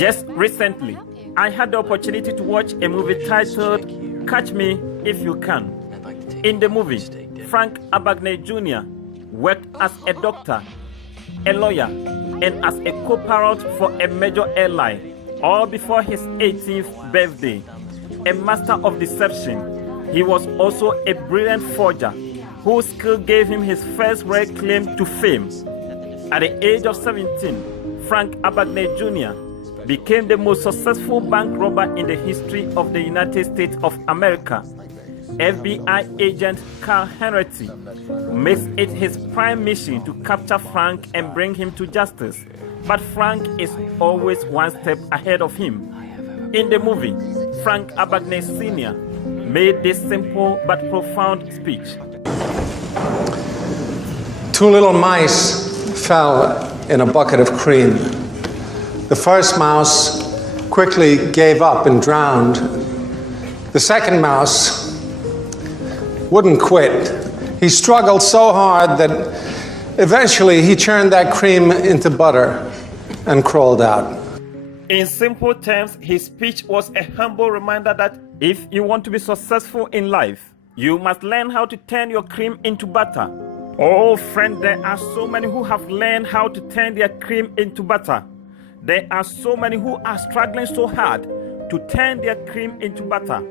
Just recently, I had the opportunity to watch a movie titled Catch Me If You Can. In the movie, Frank Abagnale Jr. worked as a doctor, a lawyer, and as a co-pilot for a major airline, all before his 18th birthday. A master of deception, he was also a brilliant forger whose skill gave him his first rare claim to fame. At the age of 17, Frank Abagnale Jr. became the most successful bank robber in the history of the United States of America. FBI agent Carl Henry makes it his prime mission to capture Frank and bring him to justice. But Frank is always one step ahead of him. In the movie, Frank Abagnale Sr. made this simple but profound speech. Two little mice fell in a bucket of cream. The first mouse quickly gave up and drowned. The second mouse wouldn't quit. He struggled so hard that eventually he turned that cream into butter and crawled out. In simple terms, his speech was a humble reminder that if you want to be successful in life, you must learn how to turn your cream into butter. Oh friend, there are so many who have learned how to turn their cream into butter. There are so many who are struggling so hard to turn their cream into butter.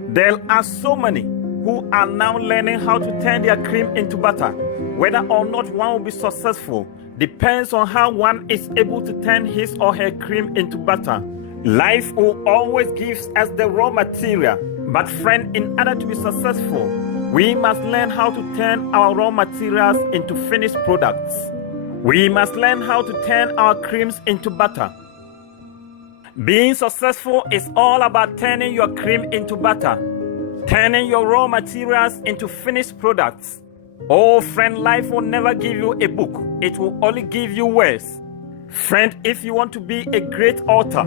There are so many who are now learning how to turn their cream into butter. Whether or not one will be successful depends on how one is able to turn his or her cream into butter. Life will always give us the raw material, but friend, in order to be successful, we must learn how to turn our raw materials into finished products. We must learn how to turn our creams into butter. Being successful is all about turning your cream into butter, turning your raw materials into finished products. Oh friend, life will never give you a book. It will only give you words. Friend, if you want to be a great author,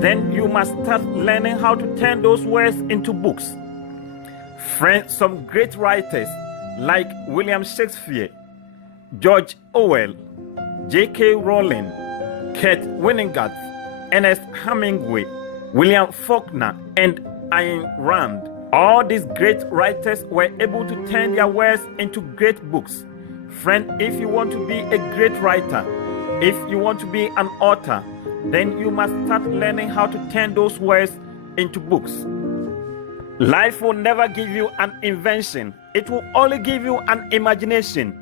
then you must start learning how to turn those words into books. Friend, some great writers like William Shakespeare, George Orwell, J.K. Rowling, Kurt Vonnegut, Ernest Hemingway, William Faulkner, and Ayn Rand. All these great writers were able to turn their words into great books. Friend, if you want to be a great writer, if you want to be an author, then you must start learning how to turn those words into books. Life will never give you an invention. It will only give you an imagination.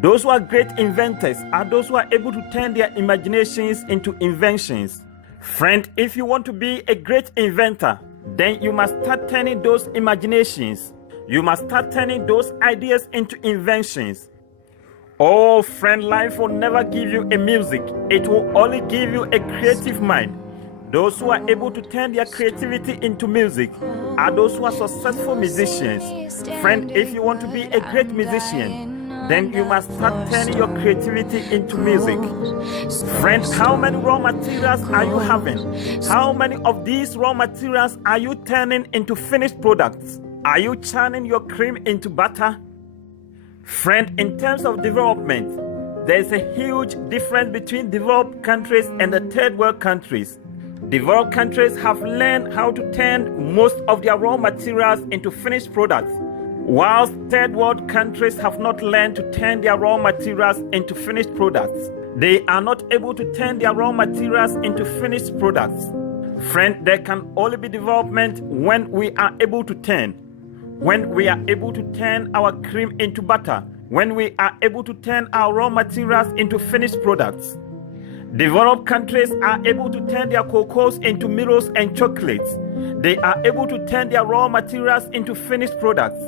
Those who are great inventors are those who are able to turn their imaginations into inventions. Friend, if you want to be a great inventor, then you must start turning those imaginations. You must start turning those ideas into inventions. Oh friend, life will never give you a music. It will only give you a creative mind. Those who are able to turn their creativity into music are those who are successful musicians. Friend, if you want to be a great musician, then you must start turning your creativity into music. Friend, how many raw materials are you having? How many of these raw materials are you turning into finished products? Are you churning your cream into butter? Friend, in terms of development, there is a huge difference between developed countries and the third world countries. Developed countries have learned how to turn most of their raw materials into finished products, whilst third world countries have not learned to turn their raw materials into finished products. They are not able to turn their raw materials into finished products. Friend, there can only be development when we are able to turn. When we are able to turn our cream into butter. When we are able to turn our raw materials into finished products. Developed countries are able to turn their cocoas into mirrors and chocolates. They are able to turn their raw materials into finished products.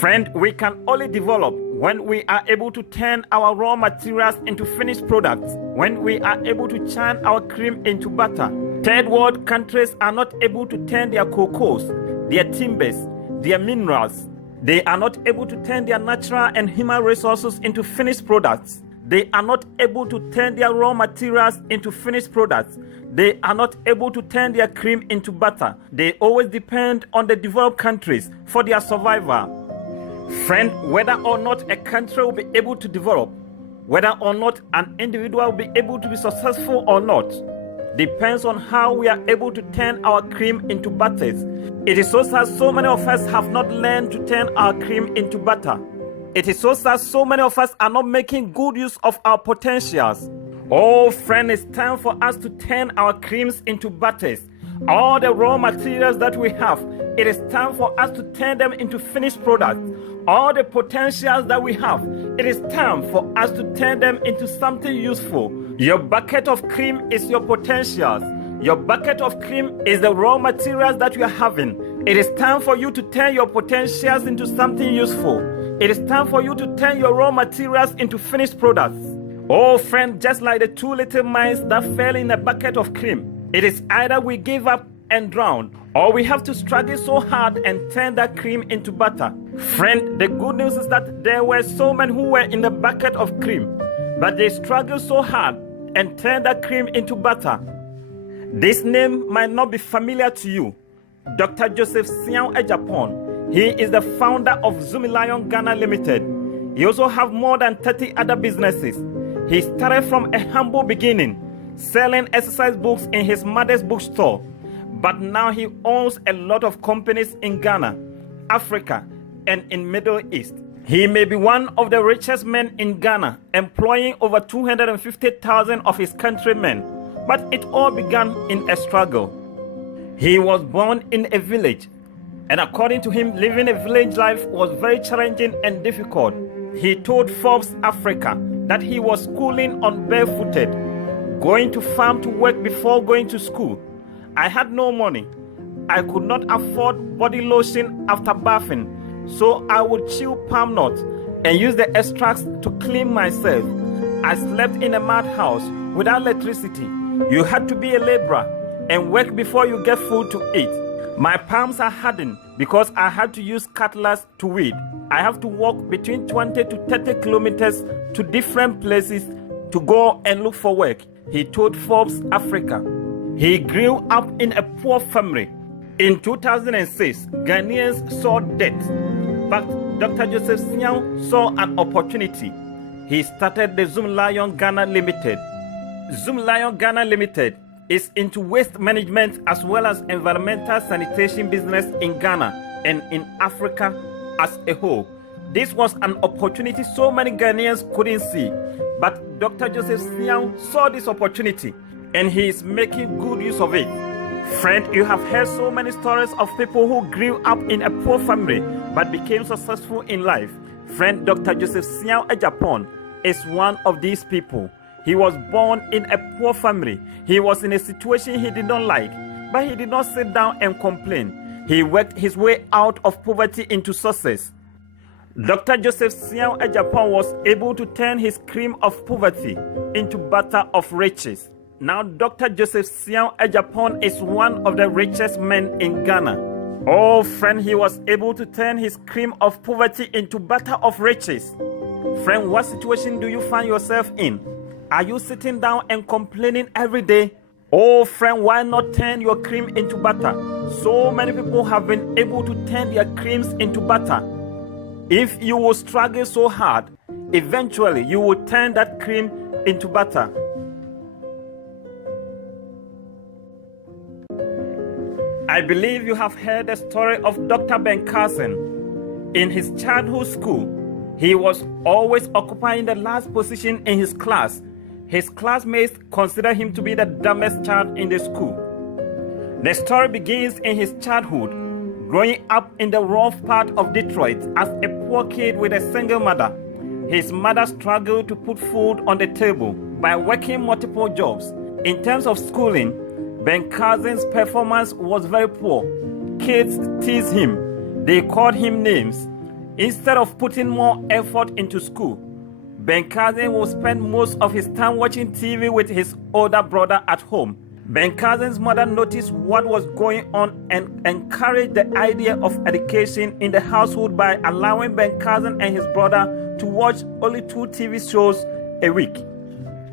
Friend, we can only develop when we are able to turn our raw materials into finished products, when we are able to churn our cream into butter. Third world countries are not able to turn their cocoas, their timbers, their minerals. They are not able to turn their natural and human resources into finished products. They are not able to turn their raw materials into finished products. They are not able to turn their cream into butter. They always depend on the developed countries for their survival. Friend, whether or not a country will be able to develop, whether or not an individual will be able to be successful or not, depends on how we are able to turn our cream into butters. It is so sad so many of us have not learned to turn our cream into butter. It is so sad so many of us are not making good use of our potentials. Oh friend, it's time for us to turn our creams into butters. All the raw materials that we have, it is time for us to turn them into finished products. All the potentials that we have, it is time for us to turn them into something useful. Your bucket of cream is your potentials. Your bucket of cream is the raw materials that you are having. It is time for you to turn your potentials into something useful. It is time for you to turn your raw materials into finished products. Oh friend, just like the 2 little mice that fell in a bucket of cream, it is either we give up and drown, or we have to struggle so hard and turn that cream into butter. Friend, the good news is that there were so many who were in the bucket of cream, but they struggled so hard and turned that cream into butter. This name might not be familiar to you. Dr. Joseph Siao Ejapon. He is the founder of Zumilayon Ghana Limited. He also has more than 30 other businesses. He started from a humble beginning, selling exercise books in his mother's bookstore. But now he owns a lot of companies in Ghana, Africa, and in Middle East. He may be one of the richest men in Ghana, employing over 250,000 of his countrymen. But it all began in a struggle. He was born in a village, and according to him, living a village life was very challenging and difficult. He told Forbes Africa that he was schooling on barefooted, going to farm to work before going to school. I had no money. I could not afford body lotion after bathing, so I would chew palm nuts and use the extracts to clean myself. I slept in a mud house without electricity. You had to be a laborer and work before you get food to eat. My palms are hardened because I had to use cutlass to weed. I have to walk between 20 to 30 kilometers to different places to go and look for work, he told Forbes Africa. He grew up in a poor family. In 2006, Ghanaians saw death, but Dr. Joseph Siao saw an opportunity. He started the Zumilayon Ghana Limited. Zumilayon Ghana Limited is into waste management as well as environmental sanitation business in Ghana and in Africa as a whole. This was an opportunity so many Ghanaians couldn't see, but Dr. Joseph Siao saw this opportunity and he is making good use of it. Friend, you have heard so many stories of people who grew up in a poor family but became successful in life. Friend, Dr. Joseph Siao Ejapon is one of these people. He was born in a poor family. He was in a situation he did not like, but he did not sit down and complain. He worked his way out of poverty into success. Dr. Joseph Siao Ejapon was able to turn his cream of poverty into butter of riches. Now, Dr. Joseph Siao Ejapon is one of the richest men in Ghana. Oh, friend, he was able to turn his cream of poverty into butter of riches. Friend, what situation do you find yourself in? Are you sitting down and complaining every day? Oh, friend, why not turn your cream into butter? So many people have been able to turn their creams into butter. If you will struggle so hard, eventually you will turn that cream into butter. I believe you have heard the story of Dr. Ben Carson. In his childhood school, he was always occupying the last position in his class. His classmates considered him to be the dumbest child in the school. The story begins in his childhood, growing up in the rough part of Detroit as a poor kid with a single mother. His mother struggled to put food on the table by working multiple jobs. In terms of schooling, Ben Carson's performance was very poor. Kids teased him. They called him names. Instead of putting more effort into school, Ben Carson would spend most of his time watching TV with his older brother at home. Ben Carson's mother noticed what was going on and encouraged the idea of education in the household by allowing Ben Carson and his brother to watch only 2 TV shows a week.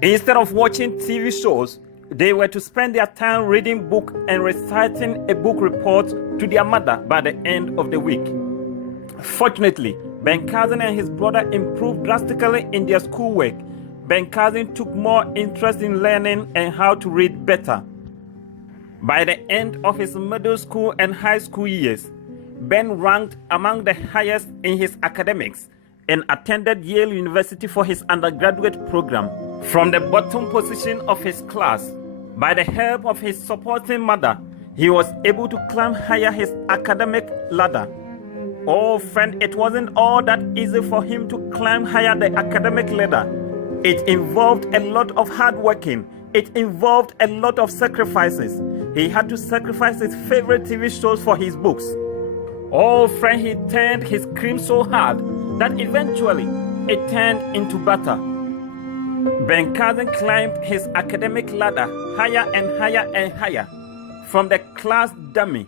Instead of watching TV shows, they were to spend their time reading books and reciting a book report to their mother by the end of the week. Fortunately, Ben Carson and his brother improved drastically in their schoolwork. Ben Carson took more interest in learning and how to read better. By the end of his middle school and high school years, Ben ranked among the highest in his academics and attended Yale University for his undergraduate program. From the bottom position of his class, by the help of his supporting mother, he was able to climb higher his academic ladder. Oh friend, it wasn't all that easy for him to climb higher the academic ladder. It involved a lot of hard working. It involved a lot of sacrifices. He had to sacrifice his favorite TV shows for his books. Oh friend, he turned his cream so hard that eventually it turned into butter. Ben Carson climbed his academic ladder higher and higher and higher, from the class dummy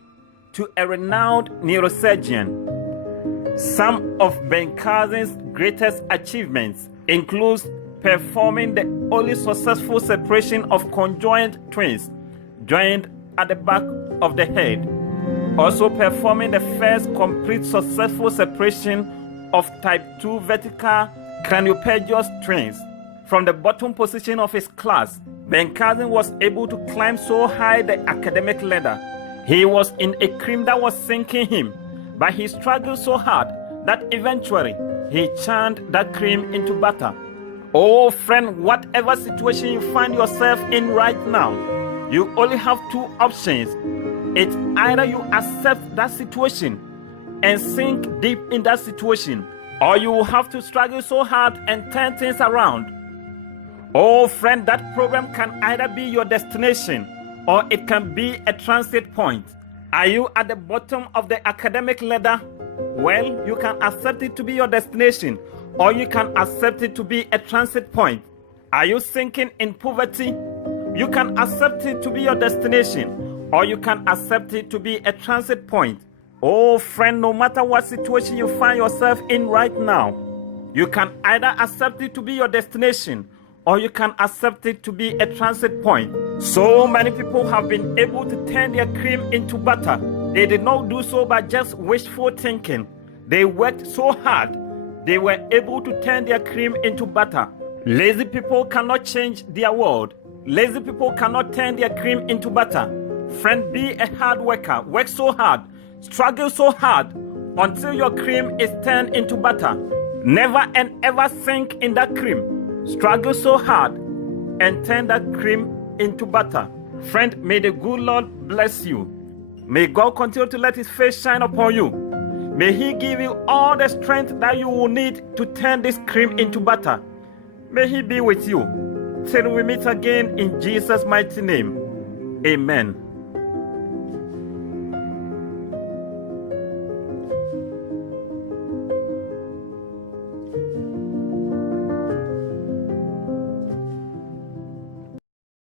to a renowned neurosurgeon. Some of Ben Carson's greatest achievements include performing the only successful separation of conjoined twins joined at the back of the head, also performing the first complete successful separation of type 2 vertical craniopegious twins. From the bottom position of his class, Ben Carson was able to climb so high the academic ladder. He was in a cream that was sinking him, but he struggled so hard that eventually he churned that cream into butter. Oh friend, whatever situation you find yourself in right now, you only have two options. It's either you accept that situation and sink deep in that situation, or you will have to struggle so hard and turn things around. Oh friend, that problem can either be your destination or it can be a transit point. Are you at the bottom of the academic ladder? Well, you can accept it to be your destination, or you can accept it to be a transit point. Are you sinking in poverty? You can accept it to be your destination, or you can accept it to be a transit point. Oh friend, no matter what situation you find yourself in right now, you can either accept it to be your destination, or you can accept it to be a transit point. So many people have been able to turn their cream into butter. They did not do so by just wishful thinking. They worked so hard, they were able to turn their cream into butter. Lazy people cannot change their world. Lazy people cannot turn their cream into butter. Friend, be a hard worker. Work so hard. Struggle so hard until your cream is turned into butter. Never and ever sink in that cream. Struggle so hard and turn that cream into butter. Friend, may the good Lord bless you. May God continue to let his face shine upon you. May he give you all the strength that you will need to turn this cream into butter. May he be with you till we meet again in Jesus' mighty name. Amen.